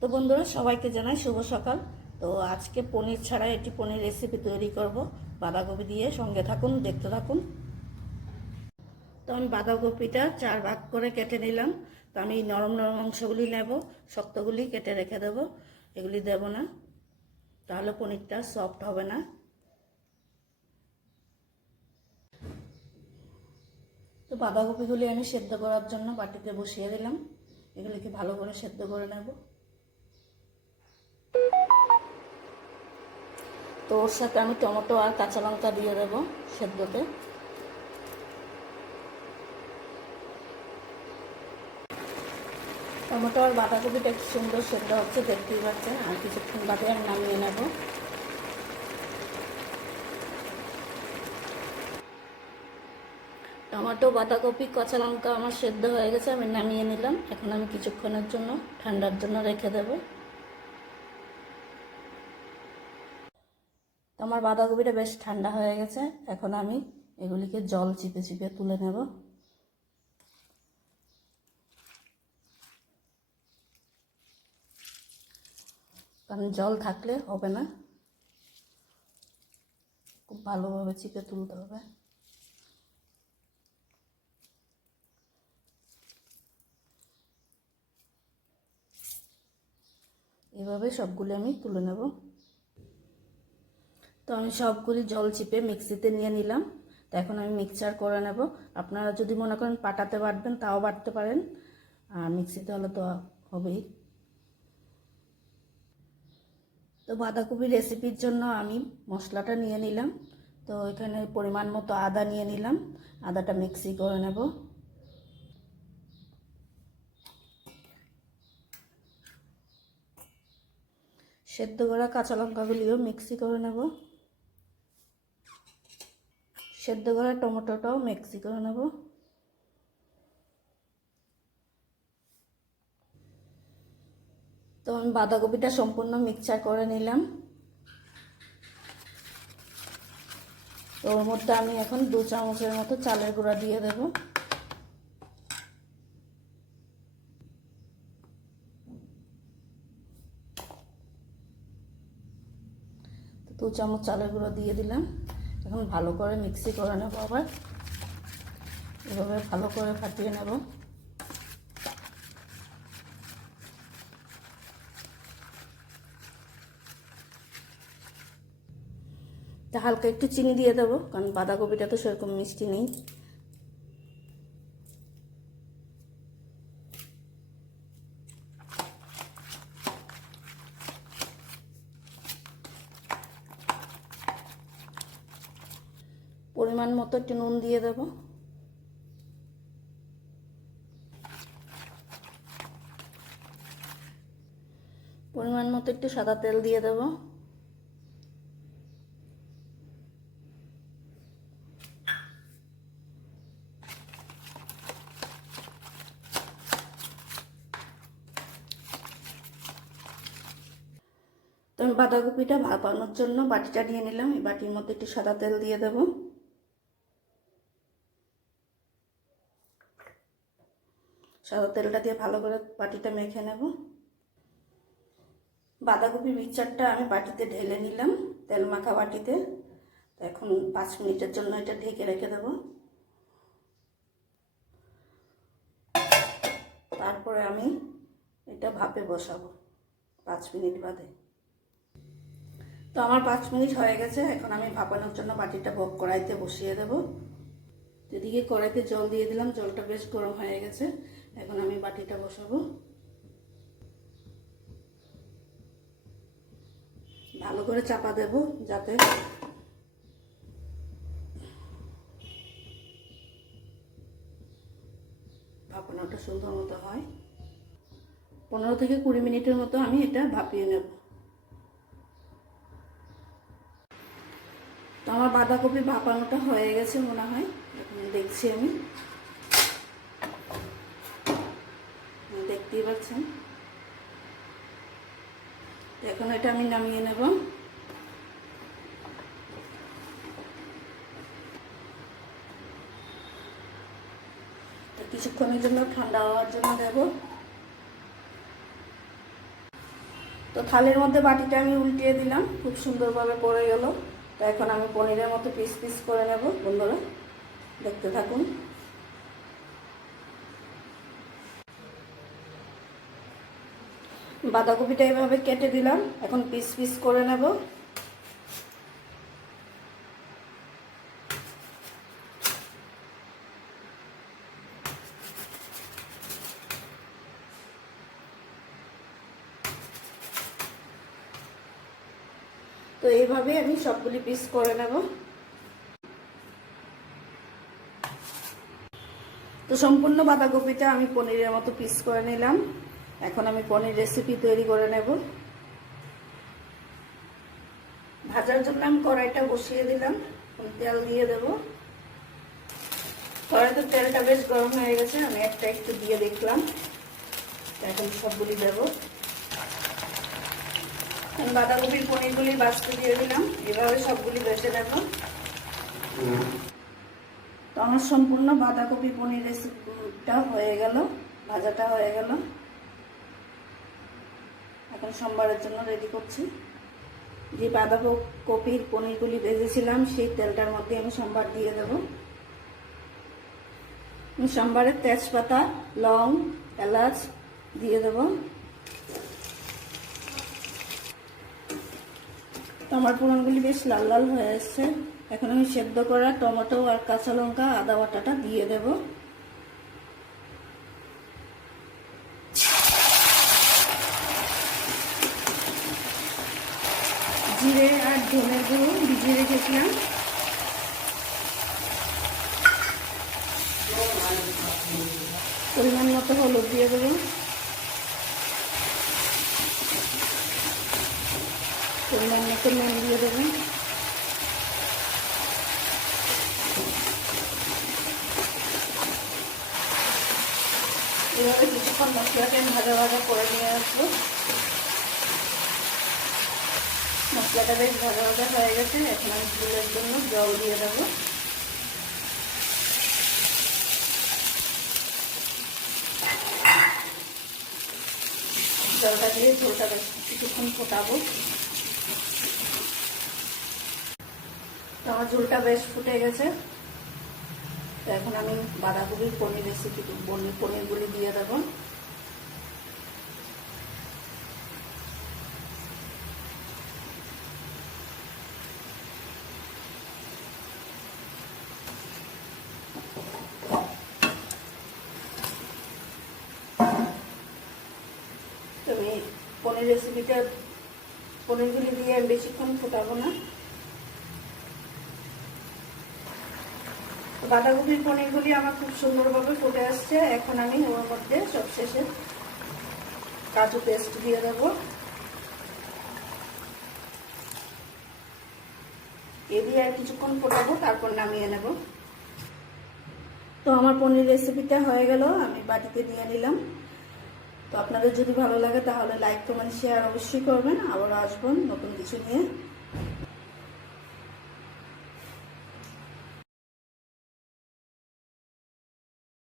তো বন্ধুরা, সবাইকে জানাই শুভ সকাল। তো আজকে পনির ছাড়া এটি পনির রেসিপি তৈরি করব বাঁধাকপি দিয়ে। সঙ্গে থাকুন, দেখতে থাকুন। তো আমি বাঁধাকপিটা 4 ভাগ করে কেটে নিলাম। তো আমি নরম নরম অংশগুলি নেব, শক্তগুলি কেটে রেখে দেব। এগুলি দেব না, তাহলে পনিরটা সফট হবে না। তো বাঁধাকপিগুলি আমি সেদ্ধ করার জন্য বাটিতে বসিয়ে দিলাম। এগুলিকে ভালো করে সেদ্ধ করে নেব। তো ওর সাথে আমি টমেটো আর কাঁচা লঙ্কা দিয়ে দেবো সেদ্ধতে। টমেটো আর বাঁধাকপিটা একটু সুন্দর সেদ্ধ হচ্ছে, দেখতেই পাচ্ছেন। আর কিছুক্ষণ বাদে আমি নামিয়ে নেব। টমেটো, বাঁধাকপি, কাঁচা লঙ্কা আমার সেদ্ধ হয়ে গেছে, আমি নামিয়ে নিলাম। এখন আমি কিছুক্ষণের জন্য ঠান্ডার জন্য রেখে দেব। তো আমার বাঁধাকপিটা বেশ ঠান্ডা হয়ে গেছে। এখন আমি এগুলিকে জল চিপে চিপে তুলে নেব। কারণ জল থাকলে হবে না, খুব ভালোভাবে চিপে তুলতে হবে। এভাবে সবগুলি আমি তুলে নেব। তো আমি সবগুলি জল চিপে মিক্সিতে নিয়ে নিলাম। তো এখন আমি মিক্সচার করে নেব। আপনারা যদি মনে করেন পাটাতে বাটবেন তাও বাটতে পারেন, আর মিক্সিতে হলে তো হবেই। তো বাঁধাকপি রেসিপির জন্য আমি মশলাটা নিয়ে নিলাম। তো এখানে পরিমাণ মতো আদা নিয়ে নিলাম। আদাটা মিক্সি করে নেব। সেদ্ধ করা কাঁচা লঙ্কাগুলিও মিক্সি করে নেব। সেদ্ধ করা টমেটোটাও মিক্সি করে নেব। তো আমি বাঁধাকপিটা সম্পূর্ণ মিক্সচার করে নিলাম। তো ওর মধ্যে আমি এখন 2 চামচের মতো চালের গুঁড়া দিয়ে দেব। তো 2 চামচ চালের গুঁড়া দিয়ে দিলাম। এখন ভালো করে মিক্সি করে নেব। আবার এভাবে ভালো করে ফাটিয়ে নেব। তা হালকা একটু চিনি দিয়ে দেবো, কারণ বাঁধাকপিটা তো সেরকম মিষ্টি নেই। পরিমাণ মতো একটু নুন দিয়ে দেব। পরিমাণ মতো একটু সাদা তেল দিয়ে দেব। তো আমি বাঁধাকপিটা ভাপানোর জন্য বাটিটা নিয়ে নিলাম। এই বাটির মধ্যে একটু সাদা তেল দিয়ে দেব। সাদা তেলটা দিয়ে ভালো করে বাটিটা মেখে নেব। বাঁধাকপি মিক্সচারটা আমি বাটিতে ঢেলে নিলাম, তেল মাখা বাটিতে। তো এখন 5 মিনিটের জন্য এটা ঢেকে রেখে দেব। তারপরে আমি এটা ভাপে বসাবো 5 মিনিট বাদে। তো আমার 5 মিনিট হয়ে গেছে। এখন আমি ভাপানোর জন্য বাটিটা কড়াইতে বসিয়ে দেব। এদিকে কড়াইতে জল দিয়ে দিলাম, জলটা বেশ গরম হয়ে গেছে। এখন আমি বাটিটা বসাবো। ভালো করে চাপা দেব যাতে ভাপানোটা সুন্দর মতো হয়। 15 থেকে 20 মিনিটের মতো আমি এটা ভাপিয়ে নেব। তো আমার বাঁধাকপি ভাপানোটা হয়ে গেছে মনে হয়, এখন দেখছি আমি। দেখতেই পাচ্ছেন। এখন এটা আমি নামিয়ে নেব। কিছুক্ষণের জন্য ঠান্ডা হওয়ার জন্য দেব। তো থালের মধ্যে বাটিটা আমি উল্টিয়ে দিলাম, খুব সুন্দরভাবে পড়ে গেল। তো এখন আমি পনিরের মতো পিস পিস করে নেব। বন্ধুরা দেখতে থাকুন। বাঁধাকপিটা এভাবে কেটে দিলাম, এখন পিস পিস করে নেব। তো এইভাবে আমি সবগুলি পিস করে নেব। তো সম্পূর্ণ বাঁধাকপিটা আমি পনিরের মতো পিস করে নিলাম। এখন আমি পনির রেসিপি তৈরি করে নেব। ভাজার জন্য আমি কড়াইটা বসিয়ে দিলাম, তেল দিয়ে দেব। কড়াইতে তেলটা বেশ গরম হয়ে গেছে, আমি একটা একটু দিয়ে দেখলাম। এখন সবগুলি দেব। বাঁধাকপির পনিরগুলি বাছতে দিয়ে দিলাম, এভাবে সবগুলি বেছে নেব। তো আমার সম্পূর্ণ বাঁধাকপি পনির রেসিপিটা হয়ে গেল, ভাজাটা হয়ে গেল। এখন সোমবারের জন্য রেডি করছি। যে বাঁধাকপির পনিরগুলি ভেজেছিলাম সেই তেলটার মধ্যে আমি সোমবার দিয়ে দেব। সোমবারের তেজপাতা, লং, এলাচ দিয়ে দেব। আমার ফোড়নগুলি বেশ লাল লাল হয়ে এসছে। এখন আমি সেদ্ধ করা টমেটো আর কাঁচা লঙ্কা, আদা বাটাটা দিয়ে দেব। জিরে আর ধনের গুঁড়ো ভিজিয়ে রেখেছিলাম। পরিমাণ মতো হলুদ দিয়ে দেবো। পরিমাণ মতো নুন দিয়ে দেবেন। এভাবে কিছুক্ষণ মশলাকে ভাজা ভাজা করে নিয়ে আসবো। মশলাটা বেশ ভাজা ভাজা হয়ে গেছে। এখন আমি ঝোলের জন্য জল দিয়ে দেবো। জলটা দিয়ে ঝোলটা বেশ কিছুক্ষণ ফোটাবো। আমার ঝোলটা বেশ ফুটে গেছে। তো এখন আমি বাঁধাকপির পনির রেসিপি পনিরগুলি দিয়ে দেবো। তবে পনির রেসিপিটা পনিরগুলি দিয়ে বেশিক্ষণ ফোটাবো না। বাঁধাকপির পনিরগুলি আমার খুব সুন্দরভাবে ফুটে আসছে। এখন আমি ওর মধ্যে সবশেষে কাজু পেস্ট দিয়ে দেব। এ দিয়ে আর কিছুক্ষণ ফোটাবো, তারপর নামিয়ে নেব। তো আমার পনির রেসিপিটা হয়ে গেল, আমি বাটিতে নিয়ে নিলাম। তো আপনাদের যদি ভালো লাগে তাহলে লাইক, কমেন্ট, শেয়ার অবশ্যই করবেন। আবার আসবেন নতুন কিছু নিয়ে।